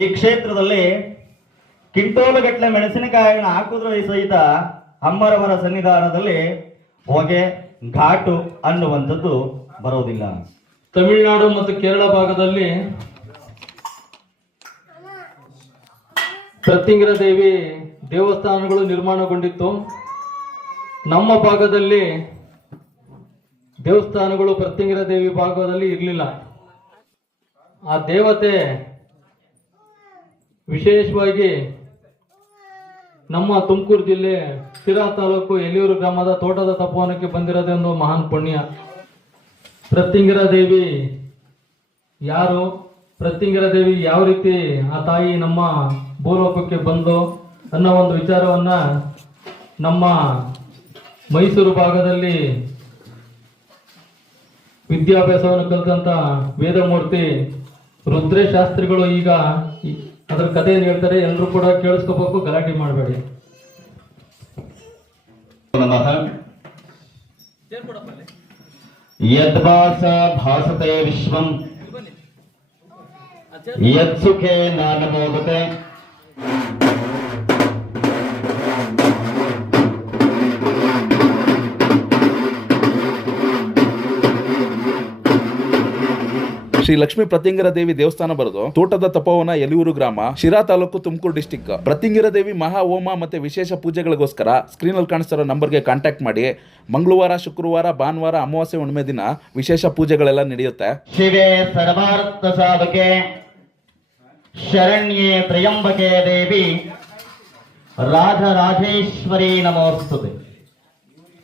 ಈ ಕ್ಷೇತ್ರದಲ್ಲಿ ಕಿಂಟೋಲುಗಟ್ಟಲೆ ಮೆಣಸಿನಕಾಯಿನ ಹಾಕಿದ್ರೂ ಸಹಿತ ಅಮ್ಮರವರ ಸನ್ನಿಧಾನದಲ್ಲಿ ಹೊಗೆ ಘಾಟು ಅನ್ನುವಂಥದ್ದು ಬರೋದಿಲ್ಲ. ತಮಿಳುನಾಡು ಮತ್ತು ಕೇರಳ ಭಾಗದಲ್ಲಿ ಪ್ರತ್ಯಂಗಿರ ದೇವಿ ದೇವಸ್ಥಾನಗಳು ನಿರ್ಮಾಣಗೊಂಡಿತ್ತು. ನಮ್ಮ ಭಾಗದಲ್ಲಿ ದೇವಸ್ಥಾನಗಳು ಪ್ರತ್ಯಂಗಿರ ದೇವಿ ಭಾಗದಲ್ಲಿ ಇರಲಿಲ್ಲ. ಆ ದೇವತೆ ವಿಶೇಷವಾಗಿ ನಮ್ಮ ತುಮಕೂರು ಜಿಲ್ಲೆ ಶಿರಾ ತಾಲೂಕು ಎಲಿಯೂರು ಗ್ರಾಮದ ತೋಟದ ತಪೋವನಕ್ಕೆ ಬಂದಿರೋದೇ ಒಂದು ಮಹಾನ್ ಪುಣ್ಯ. ಪ್ರತ್ಯಂಗಿರ ದೇವಿ ಯಾರು, ಪ್ರತ್ಯಂಗಿರ ದೇವಿ ಯಾವ ರೀತಿ ಆ ತಾಯಿ ನಮ್ಮ ಭೂಲೋಕಕ್ಕೆ ಬಂದು ಅನ್ನೋ ಒಂದು ವಿಚಾರವನ್ನ ನಮ್ಮ ಮೈಸೂರು ಭಾಗದಲ್ಲಿ ವಿದ್ಯಾಭ್ಯಾಸವನ್ನು ಕಲಿತಂತ ವೇದಮೂರ್ತಿ ರುದ್ರೇಶ್ ಶಾಸ್ತ್ರಿಗಳು ಈಗ ಅದರ ಕಥೆಯನ್ನು ಹೇಳ್ತಾರೆ. ಎಲ್ಲರೂ ಕೂಡ ಕೇಳಿಸ್ಕೋಬೇಕು, ಗಲಾಟೆ ಮಾಡಬೇಡಿ. ನಮಃ ಯದ್ಭಾಸ ಭಾಸತೆ ವಿಶ್ವಂ ಯತ್ಸುಖೇ ನಾನಮೋದತೆ ಶ್ರೀ ಲಕ್ಷ್ಮೀ ಪ್ರತ್ಯಂಗಿರ ದೇವಿ ದೇವಸ್ಥಾನ ಬರೋದು ತೋಟದ ತಪೋವನ ಎಲಿಯೂರು ಗ್ರಾಮ, ಶಿರಾ ತಾಲೂಕು, ತುಮಕೂರು ಡಿಸ್ಟಿಕ್. ಪ್ರತ್ಯಂಗಿರ ದೇವಿ ಮಹಾ ಹೋಮ ಮತ್ತೆ ವಿಶೇಷ ಪೂಜೆಗಳಿಗೋಸ್ಕರ ಸ್ಕ್ರೀನಲ್ಲಿ ಕಾಣಿಸ್ತಿರೋ ನಂಬರ್ಗೆ ಕಾಂಟ್ಯಾಕ್ಟ್ ಮಾಡಿ. ಮಂಗಳವಾರ, ಶುಕ್ರವಾರ, ಭಾನುವಾರ, ಅಮಾವಾಸ್ಯೆ, ಹುಣ್ಣಿಮೆ ದಿನ ವಿಶೇಷ ಪೂಜೆಗಳೆಲ್ಲ ನಡೆಯುತ್ತೆ. ಶಿವೆ ಸರ್ವಾರ್ಥ ಸಾಧಕೆ ಶರಣ್ಯೇ ತ್ರಯಂಬಕೆ ದೇವಿ ರಾಜರಾಜೇಶ್ವರಿ ನಮೋಸ್ತುತೆ.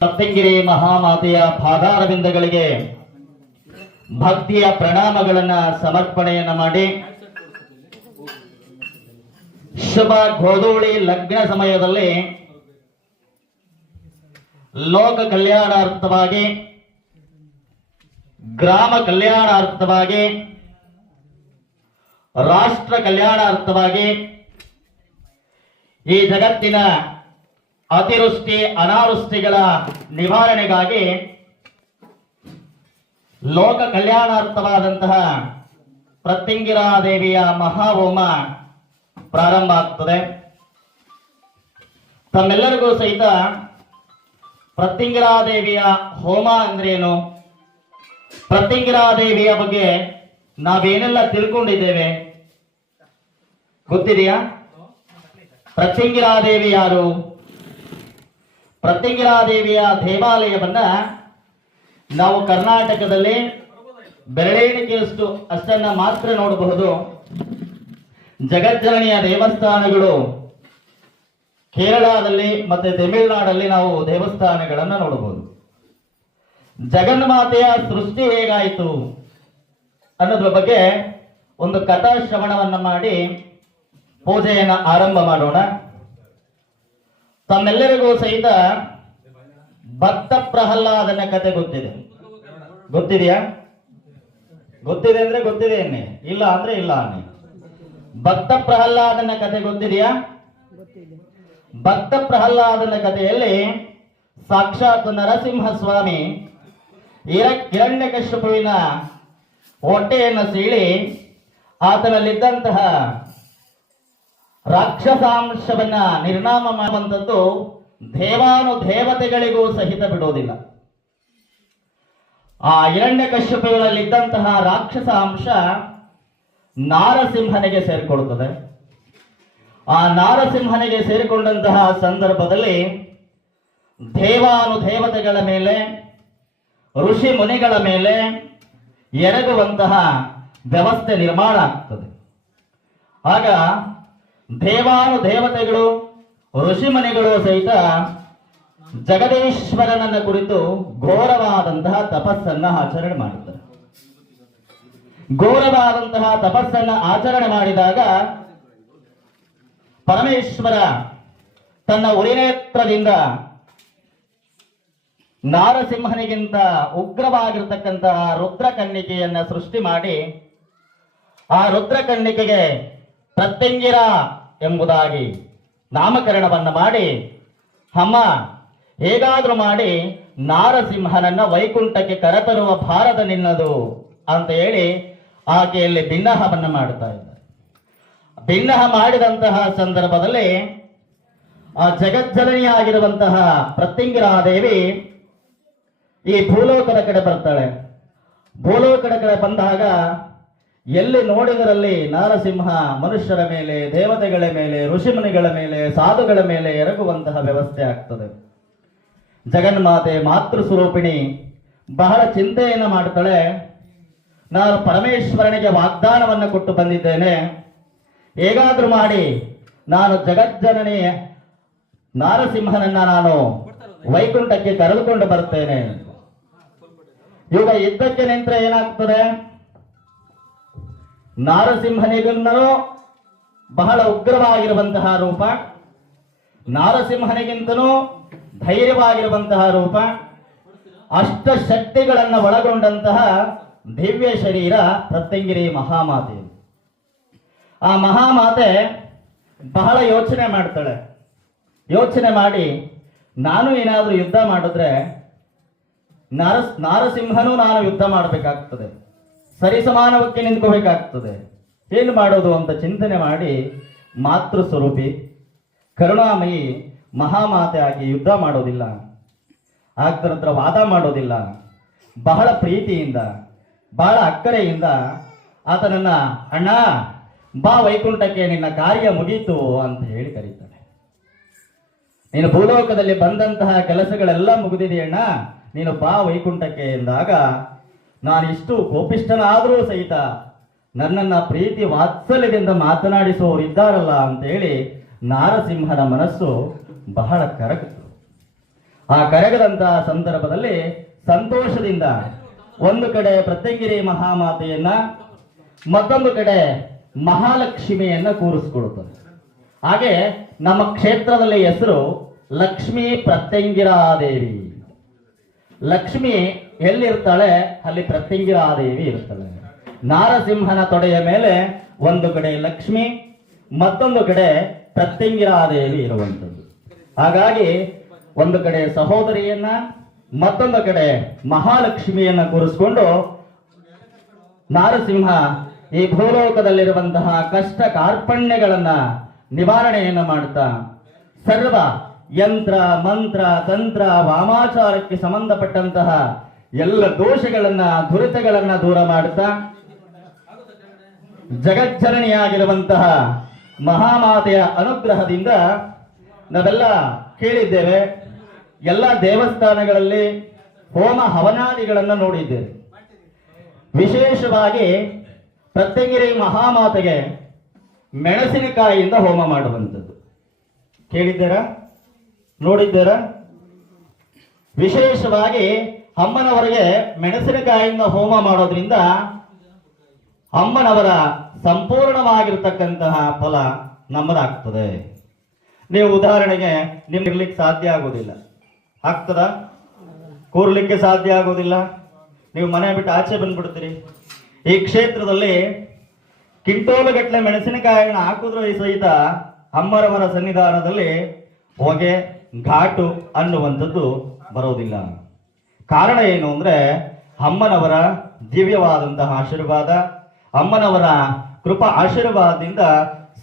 ಪ್ರತ್ಯಂಗಿರಿ ಮಹಾಮಾತೆಯ ಪಾದಾರವಿಂದಗಳಿಗೆ ಭಕ್ತಿಯ ಪ್ರಣಾಮಗಳನ್ನ ಸಮರ್ಪಣೆಯನ್ನ ಮಾಡಿ, ಶುಭ ಗೋಧೂಳಿ ಲಗ್ನ ಸಮಯದಲ್ಲಿ ಲೋಕ ಕಲ್ಯಾಣಾರ್ಥವಾಗಿ, ಗ್ರಾಮ ಕಲ್ಯಾಣಾರ್ಥವಾಗಿ, ರಾಷ್ಟ್ರ ಕಲ್ಯಾಣಾರ್ಥವಾಗಿ, ಈ ಜಗತ್ತಿನ ಅತಿವೃಷ್ಟಿ ಅನಾವೃಷ್ಟಿಗಳ ನಿವಾರಣೆಗಾಗಿ ಲೋಕ ಕಲ್ಯಾಣಾರ್ಥವಾದಂತಹ ಪ್ರತ್ಯಂಗಿರಾ ದೇವಿಯ ಮಹಾಹೋಮ ಪ್ರಾರಂಭ ಆಗ್ತದೆ. ತಮ್ಮೆಲ್ಲರಿಗೂ ಸಹಿತ ಪ್ರತ್ಯಂಗಿರಾ ದೇವಿಯ ಹೋಮ ಅಂದ್ರೇನು, ಪ್ರತ್ಯಂಗಿರಾ ದೇವಿಯ ಬಗ್ಗೆ ನಾವೇನೆಲ್ಲ ತಿಳ್ಕೊಂಡಿದ್ದೇವೆ ಗೊತ್ತಿದೆಯಾ? ಪ್ರತ್ಯಂಗಿರಾ ದೇವಿ ಯಾರು? ಪ್ರತ್ಯಂಗಿರಾ ದೇವಿಯ ದೇವಾಲಯವನ್ನ ನಾವು ಕರ್ನಾಟಕದಲ್ಲಿ ಬೆರಳೆಣಿಕೆಯಷ್ಟು ಅಷ್ಟನ್ನ ಮಾತ್ರ ನೋಡಬಹುದು. ಜಗಜ್ಜನನಿಯ ದೇವಸ್ಥಾನಗಳು ಕೇರಳದಲ್ಲಿ ಮತ್ತೆ ತಮಿಳುನಾಡಲ್ಲಿ ನಾವು ದೇವಸ್ಥಾನಗಳನ್ನ ನೋಡಬಹುದು. ಜಗನ್ಮಾತೆಯ ಸೃಷ್ಟಿ ಹೇಗಾಯಿತು ಅನ್ನೋದ್ರ ಬಗ್ಗೆ ಒಂದು ಕಥಾ ಶ್ರವಣವನ್ನ ಮಾಡಿ ಪೂಜೆಯನ್ನ ಆರಂಭ ಮಾಡೋಣ. ತಮ್ಮೆಲ್ಲರಿಗೂ ಸಹಿತ ಭಕ್ತ ಪ್ರಹ್ಲಾದನ ಕತೆ ಗೊತ್ತಿದೆಯಾ? ಗೊತ್ತಿದೆ ಅಂದ್ರೆ ಗೊತ್ತಿದೆ ಅನ್ನಿ, ಇಲ್ಲ ಅಂದ್ರೆ ಇಲ್ಲ ಅನ್ನಿ. ಭಕ್ತ ಪ್ರಹ್ಲಾದನ ಕತೆ ಗೊತ್ತಿದೆಯಾ? ಭಕ್ತ ಪ್ರಹ್ಲಾದನ ಕಥೆಯಲ್ಲಿ ಸಾಕ್ಷಾತ್ ನರಸಿಂಹ ಸ್ವಾಮಿ ಹಿರಣ್ಯಕಶ್ಯಪುವಿನ ಹೊಟ್ಟೆಯನ್ನು ಸೀಳಿ ಆತನಲ್ಲಿದ್ದಂತಹ ರಾಕ್ಷಸಾಂಶವನ್ನ ನಿರ್ನಾಮ ಮಾಡುವಂಥದ್ದು ದೇವಾನುದೇವತೆಗಳಿಗೂ ಸಹಿತ ಬಿಡೋದಿಲ್ಲ. ಆ ಹಿರಣ್ಯಕಶ್ಯಪುವಿನಲ್ಲಿದ್ದಂತಹ ರಾಕ್ಷಸ ಅಂಶ ನಾರಸಿಂಹನಿಗೆ ಸೇರಿಕೊಳ್ಳುತ್ತದೆ. ಆ ನಾರಸಿಂಹನಿಗೆ ಸೇರಿಕೊಂಡಂತಹ ಸಂದರ್ಭದಲ್ಲಿ ದೇವಾನುದೇವತೆಗಳ ಮೇಲೆ, ಋಷಿ ಮುನಿಗಳ ಮೇಲೆ ಎರಗುವಂತಹ ವ್ಯವಸ್ಥೆ ನಿರ್ಮಾಣ ಆಗ್ತದೆ. ಆಗ ದೇವಾನುದೇವತೆಗಳು, ಋಷಿಮುನಿಗಳು ಸಹಿತ ಜಗದೀಶ್ವರನನ್ನ ಕುರಿತು ಘೋರವಾದಂತಹ ತಪಸ್ಸನ್ನ ಆಚರಣೆ ಮಾಡುತ್ತಾರೆ. ಘೋರವಾದಂತಹ ತಪಸ್ಸನ್ನ ಆಚರಣೆ ಮಾಡಿದಾಗ ಪರಮೇಶ್ವರ ತನ್ನ ಉರಿನೇತ್ರದಿಂದ ನಾರಸಿಂಹನಿಗಿಂತ ಉಗ್ರವಾಗಿರತಕ್ಕಂತಹ ರುದ್ರಕನ್ನಿಕೆಯನ್ನ ಸೃಷ್ಟಿ ಮಾಡಿ, ಆ ರುದ್ರಕನ್ನಿಕೆಗೆ ಪ್ರತ್ಯಂಗಿರ ಎಂಬುದಾಗಿ ನಾಮಕರಣವನ್ನ ಮಾಡಿ, ಅಮ್ಮ ಹೇಗಾದ್ರೂ ಮಾಡಿ ನಾರಸಿಂಹನನ್ನ ವೈಕುಂಠಕ್ಕೆ ಕರೆತರುವ ಭಾರದ ನಿನ್ನದು ಅಂತ ಹೇಳಿ ಆಕೆಯಲ್ಲಿ ಬಿನ್ನಹವನ್ನ ಮಾಡ್ತಾ ಇದ್ದಾರೆ. ಪಿಂಡ ಮಾಡಿದಂತಹ ಸಂದರ್ಭದಲ್ಲಿ ಆ ಜಗಜ್ಜನನಿಯಾಗಿರುವಂತಹ ಪ್ರತ್ಯಂಗಿರಾದೇವಿ ಈ ಭೂಲೋಕದ ಕಡೆ ಬರ್ತಾಳೆ. ಭೂಲೋಕದ ಕಡೆ ಬಂದಾಗ ಎಲ್ಲಿ ನೋಡಿದರಲ್ಲಿ ನಾರಸಿಂಹ ಮನುಷ್ಯರ ಮೇಲೆ, ದೇವತೆಗಳ ಮೇಲೆ, ಋಷಿಮುನಿಗಳ ಮೇಲೆ, ಸಾಧುಗಳ ಮೇಲೆ ಎರಗುವಂತಹ ವ್ಯವಸ್ಥೆ ಆಗ್ತದೆ. ಜಗನ್ಮಾತೆ ಮಾತೃ ಸ್ವರೂಪಿಣಿ ಬಹಳ ಚಿಂತೆಯನ್ನು ಮಾಡ್ತಾಳೆ. ನಾನು ಪರಮೇಶ್ವರನಿಗೆ ವಾಗ್ದಾನವನ್ನು ಕೊಟ್ಟು ಬಂದಿದ್ದೇನೆ, ಹೇಗಾದ್ರೂ ಮಾಡಿ ನಾನು ಜಗಜ್ಜನನಿ ನಾರಸಿಂಹನನ್ನ ನಾನು ವೈಕುಂಠಕ್ಕೆ ಕರೆದುಕೊಂಡು ಬರ್ತೇನೆ. ಇವಾಗ ಯುದ್ಧಕ್ಕೆ ನಿಂತರೆ ಏನಾಗ್ತದೆ? ನಾರಸಿಂಹನಿಗಿಂತಲೂ ಬಹಳ ಉಗ್ರವಾಗಿರುವಂತಹ ರೂಪ, ನಾರಸಿಂಹನಿಗಿಂತಲೂ ಧೈರ್ಯವಾಗಿರುವಂತಹ ರೂಪ, ಅಷ್ಟಶಕ್ತಿಗಳನ್ನು ಒಳಗೊಂಡಂತಹ ದಿವ್ಯ ಶರೀರ ಪ್ರತ್ಯಂಗಿರಿ ಮಹಾಮಾತೆ. ಆ ಮಹಾಮಾತೆ ಬಹಳ ಯೋಚನೆ ಮಾಡ್ತಾಳೆ. ಯೋಚನೆ ಮಾಡಿ ನಾನು ಏನಾದರೂ ಯುದ್ಧ ಮಾಡಿದ್ರೆ ನಾರಸಿಂಹನೂ ನಾನು ಯುದ್ಧ ಮಾಡಬೇಕಾಗ್ತದೆ, ಸರಿಸಮಾನವಕ್ಕೆ ನಿಂತ್ಕೋಬೇಕಾಗ್ತದೆ. ಏನು ಮಾಡೋದು ಅಂತ ಚಿಂತನೆ ಮಾಡಿ ಮಾತೃ ಸ್ವರೂಪಿ ಕರುಣಾಮಯಿ ಮಹಾಮಾತೆ ಆಗಿ ಯುದ್ಧ ಮಾಡೋದಿಲ್ಲ, ಆತನ ಹತ್ರ ವಾದ ಮಾಡೋದಿಲ್ಲ. ಬಹಳ ಪ್ರೀತಿಯಿಂದ, ಬಹಳ ಅಕ್ಕರೆಯಿಂದ ಆತನನ್ನ ಅಣ್ಣ ಬಾ ವೈಕುಂಠಕ್ಕೆ, ನಿನ್ನ ಕಾರ್ಯ ಮುಗೀತು ಅಂತ ಹೇಳಿ ಕರೀತಾಳೆ. ನೀನು ಭೂಲೋಕದಲ್ಲಿ ಬಂದಂತಹ ಕೆಲಸಗಳೆಲ್ಲ ಮುಗಿದಿದೆಯಣ್ಣ, ನೀನು ಬಾ ವೈಕುಂಠಕ್ಕೆ ಎಂದಾಗ ನಾನಿಷ್ಟು ಕೋಪಿಷ್ಠನಾದರೂ ಸಹಿತ ನನ್ನನ್ನ ಪ್ರೀತಿ ವಾತ್ಸಲ್ಯದಿಂದ ಮಾತನಾಡಿಸುವವರು ಇದ್ದಾರಲ್ಲ ಅಂತೇಳಿ ನಾರಸಿಂಹನ ಮನಸ್ಸು ಬಹಳ ಕರಗಿತು. ಆ ಕರಗದಂತಹ ಸಂದರ್ಭದಲ್ಲಿ ಸಂತೋಷದಿಂದ ಒಂದು ಕಡೆ ಪ್ರತ್ಯಂಗಿರಿ ಮಹಾಮಾತೆಯನ್ನ, ಮತ್ತೊಂದು ಕಡೆ ಮಹಾಲಕ್ಷ್ಮಿಯನ್ನ ಕೂರಿಸ್ಕೊಳ್ತದೆ. ಹಾಗೆ ನಮ್ಮ ಕ್ಷೇತ್ರದಲ್ಲಿ ಹೆಸರು ಲಕ್ಷ್ಮೀ ಪ್ರತ್ಯಂಗಿರಾದೇವಿ. ಲಕ್ಷ್ಮಿ ಎಲ್ಲಿರ್ತಾಳೆ ಅಲ್ಲಿ ಪ್ರತ್ಯಂಗಿರಾದೇವಿ ಇರ್ತಾಳೆ. ನಾರಸಿಂಹನ ತೊಡೆಯ ಮೇಲೆ ಒಂದು ಕಡೆ ಲಕ್ಷ್ಮಿ, ಮತ್ತೊಂದು ಕಡೆ ಪ್ರತ್ಯಂಗಿರಾದೇವಿ ಇರುವಂಥದ್ದು. ಹಾಗಾಗಿ ಒಂದು ಕಡೆ ಸಹೋದರಿಯನ್ನ, ಮತ್ತೊಂದು ಕಡೆ ಮಹಾಲಕ್ಷ್ಮಿಯನ್ನ ಕೂರಿಸ್ಕೊಂಡು ನಾರಸಿಂಹ ಈ ಭೂಲೋಕದಲ್ಲಿರುವಂತಹ ಕಷ್ಟ ಕಾರ್ಪಣ್ಯಗಳನ್ನ ನಿವಾರಣೆಯನ್ನು ಮಾಡುತ್ತಾ ಸರ್ವ ಯಂತ್ರ ಮಂತ್ರ ತಂತ್ರ ವಾಮಾಚಾರಕ್ಕೆ ಸಂಬಂಧಪಟ್ಟಂತಹ ಎಲ್ಲ ದೋಷಗಳನ್ನ ದುರಿತಗಳನ್ನ ದೂರ ಮಾಡುತ್ತಾ ಜಗಜ್ಜನನಿಯಾಗಿರುವಂತಹ ಮಹಾಮಾತೆಯ ಅನುಗ್ರಹದಿಂದ ನಾವೆಲ್ಲ ಕೇಳಿದ್ದೇವೆ, ಎಲ್ಲ ದೇವಸ್ಥಾನಗಳಲ್ಲಿ ಹೋಮ ಹವನಾದಿಗಳನ್ನು ನೋಡಿದ್ದೇವೆ. ವಿಶೇಷವಾಗಿ ಪ್ರತ್ಯಂಗಿರಿ ಮಹಾಮಾತೆಗೆ ಮೆಣಸಿನಕಾಯಿಯಿಂದ ಹೋಮ ಮಾಡುವಂಥದ್ದು ಕೇಳಿದ್ದೀರಾ, ನೋಡಿದ್ದೀರಾ? ವಿಶೇಷವಾಗಿ ಅಮ್ಮನವರಿಗೆ ಮೆಣಸಿನಕಾಯಿಯಿಂದ ಹೋಮ ಮಾಡೋದ್ರಿಂದ ಅಮ್ಮನವರ ಸಂಪೂರ್ಣವಾಗಿರ್ತಕ್ಕಂತಹ ಫಲ ನಮ್ಮದಾಗ್ತದೆ. ನೀವು ಉದಾಹರಣೆಗೆ ನಿಮ್ಗೆ ಇರ್ಲಿಕ್ಕೆ ಸಾಧ್ಯ ಆಗೋದಿಲ್ಲ, ಆಗ್ತದ? ಕೂರ್ಲಿಕ್ಕೆ ಸಾಧ್ಯ ಆಗೋದಿಲ್ಲ, ನೀವು ಮನೆ ಬಿಟ್ಟು ಆಚೆ ಬಂದ್ಬಿಡ್ತೀರಿ. ಈ ಕ್ಷೇತ್ರದಲ್ಲಿ ಕಿಂಟೋಲುಗಟ್ಟಲೆ ಮೆಣಸಿನಕಾಯಿನ ಹಾಕಿದ್ರೂ ಸಹಿತ ಅಮ್ಮರವರ ಸನ್ನಿಧಾನದಲ್ಲಿ ಹೊಗೆ ಘಾಟು ಅನ್ನುವಂಥದ್ದು ಬರೋದಿಲ್ಲ. ಕಾರಣ ಏನು ಅಂದ್ರೆ ಅಮ್ಮನವರ ದಿವ್ಯವಾದಂತಹ ಆಶೀರ್ವಾದ, ಅಮ್ಮನವರ ಕೃಪಾ ಆಶೀರ್ವಾದದಿಂದ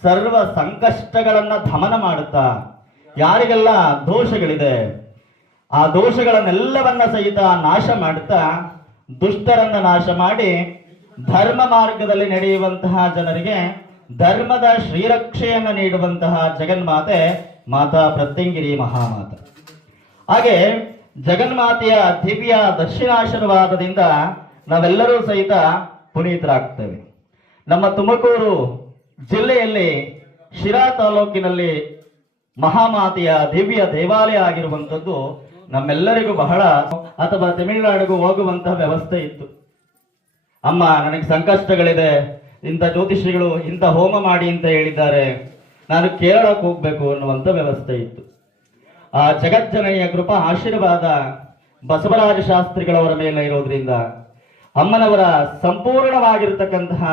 ಸರ್ವ ಸಂಕಷ್ಟಗಳನ್ನ ದಮನ ಮಾಡುತ್ತಾ ಯಾರಿಗೆಲ್ಲ ದೋಷಗಳಿದೆ ಆ ದೋಷಗಳನ್ನೆಲ್ಲವನ್ನ ಸಹಿತ ನಾಶ ಮಾಡುತ್ತಾ ದುಷ್ಟರನ್ನ ನಾಶ ಮಾಡಿ ಧರ್ಮ ಮಾರ್ಗದಲ್ಲಿ ನಡೆಯುವಂತಹ ಜನರಿಗೆ ಧರ್ಮದ ಶ್ರೀರಕ್ಷೆಯನ್ನು ನೀಡುವಂತಹ ಜಗನ್ಮಾತೆ ಮಾತಾ ಪ್ರತ್ಯಂಗಿರಿ ಮಹಾಮಾತೆ. ಹಾಗೆ ಜಗನ್ಮಾತೆಯ ದಿವ್ಯ ದಕ್ಷಿಣಾಶೀರ್ವಾದದಿಂದ ನಾವೆಲ್ಲರೂ ಸಹಿತ ಪುನೀತರಾಗ್ತೇವೆ. ನಮ್ಮ ತುಮಕೂರು ಜಿಲ್ಲೆಯಲ್ಲಿ ಶಿರಾ ತಾಲೂಕಿನಲ್ಲಿ ಮಹಾಮಾತೆಯ ದಿವ್ಯ ದೇವಾಲಯ ಆಗಿರುವಂಥದ್ದು ನಮ್ಮೆಲ್ಲರಿಗೂ ಬಹಳ, ಅಥವಾ ತಮಿಳುನಾಡಿಗೂ ಹೋಗುವಂತಹ ವ್ಯವಸ್ಥೆ ಇತ್ತು. ಅಮ್ಮ ನನಗೆ ಸಂಕಷ್ಟಗಳಿದೆ, ಇಂಥ ಜ್ಯೋತಿಷಿಗಳು ಇಂಥ ಹೋಮ ಮಾಡಿ ಅಂತ ಹೇಳಿದ್ದಾರೆ, ನಾನು ಕೇರಳಕ್ಕೆ ಹೋಗ್ಬೇಕು ಅನ್ನುವಂಥ ವ್ಯವಸ್ಥೆ ಇತ್ತು. ಆ ಜಗಜ್ಜನನಿಯ ಕೃಪಾ ಆಶೀರ್ವಾದ ಬಸವರಾಜ ಶಾಸ್ತ್ರಿಗಳವರ ಮೇಲೆ ಇರೋದ್ರಿಂದ ಅಮ್ಮನವರ ಸಂಪೂರ್ಣವಾಗಿರ್ತಕ್ಕಂತಹ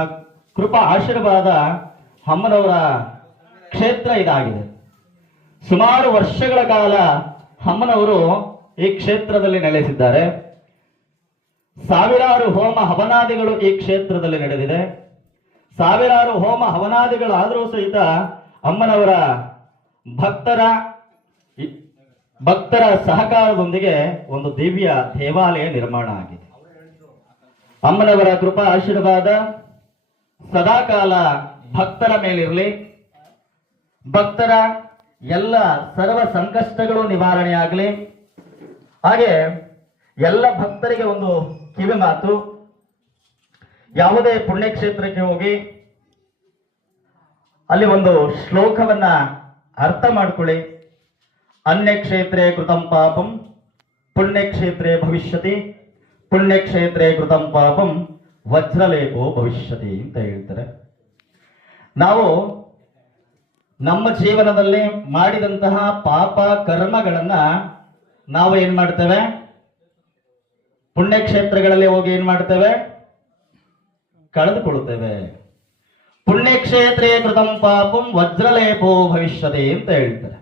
ಕೃಪಾ ಆಶೀರ್ವಾದ ಅಮ್ಮನವರ ಕ್ಷೇತ್ರ ಇದಾಗಿದೆ. ಸುಮಾರು ವರ್ಷಗಳ ಕಾಲ ಅಮ್ಮನವರು ಈ ಕ್ಷೇತ್ರದಲ್ಲಿ ನೆಲೆಸಿದ್ದಾರೆ. ಸಾವಿರಾರು ಹೋಮ ಹವನಾದಿಗಳು ಈ ಕ್ಷೇತ್ರದಲ್ಲಿ ನಡೆದಿದೆ. ಸಾವಿರಾರು ಹೋಮ ಹವನಾದಿಗಳಾದರೂ ಸಹಿತ ಅಮ್ಮನವರ ಭಕ್ತರ ಸಹಕಾರದೊಂದಿಗೆ ಒಂದು ದಿವ್ಯ ದೇವಾಲಯ ನಿರ್ಮಾಣ ಆಗಿದೆ. ಅಮ್ಮನವರ ಕೃಪಾ ಆಶೀರ್ವಾದ ಸದಾಕಾಲ ಭಕ್ತರ ಮೇಲಿರಲಿ. ಭಕ್ತರ ಎಲ್ಲ ಸರ್ವ ಸಂಕಷ್ಟಗಳು ನಿವಾರಣೆ ಆಗಲಿ. ಹಾಗೆ ಎಲ್ಲ ಭಕ್ತರಿಗೆ ಒಂದು ಕಿವಿ ಮಾತು, ಯಾವುದೇ ಪುಣ್ಯಕ್ಷೇತ್ರಕ್ಕೆ ಹೋಗಿ ಅಲ್ಲಿ ಒಂದು ಶ್ಲೋಕವನ್ನ ಅರ್ಥ ಮಾಡ್ಕೊಳ್ಳಿ. ಅನ್ಯಕ್ಷೇತ್ರೇ ಕೃತಂ ಪಾಪಂ ಪುಣ್ಯಕ್ಷೇತ್ರೇ ಭವಿಷ್ಯತಿ, ಪುಣ್ಯಕ್ಷೇತ್ರೇ ಕೃತಂ ಪಾಪಂ ವಜ್ರಲೇಪೋ ಭವಿಷ್ಯತಿ ಅಂತ ಹೇಳ್ತಾರೆ. ನಾವು ನಮ್ಮ ಜೀವನದಲ್ಲಿ ಮಾಡಿದಂತಹ ಪಾಪ ಕರ್ಮಗಳನ್ನ ನಾವು ಏನ್ ಮಾಡ್ತೇವೆ, ಪುಣ್ಯಕ್ಷೇತ್ರಗಳಲ್ಲಿ ಹೋಗಿ ಏನ್ ಮಾಡ್ತೇವೆ, ಕಳೆದುಕೊಳ್ಳುತ್ತೇವೆ. ಪುಣ್ಯಕ್ಷೇತ್ರೇ ಕೃತಂ ಪಾಪಂ ವಜ್ರಲೇಪೋ ಭವಿಷ್ಯತಿ ಅಂತ ಹೇಳ್ತಾರೆ.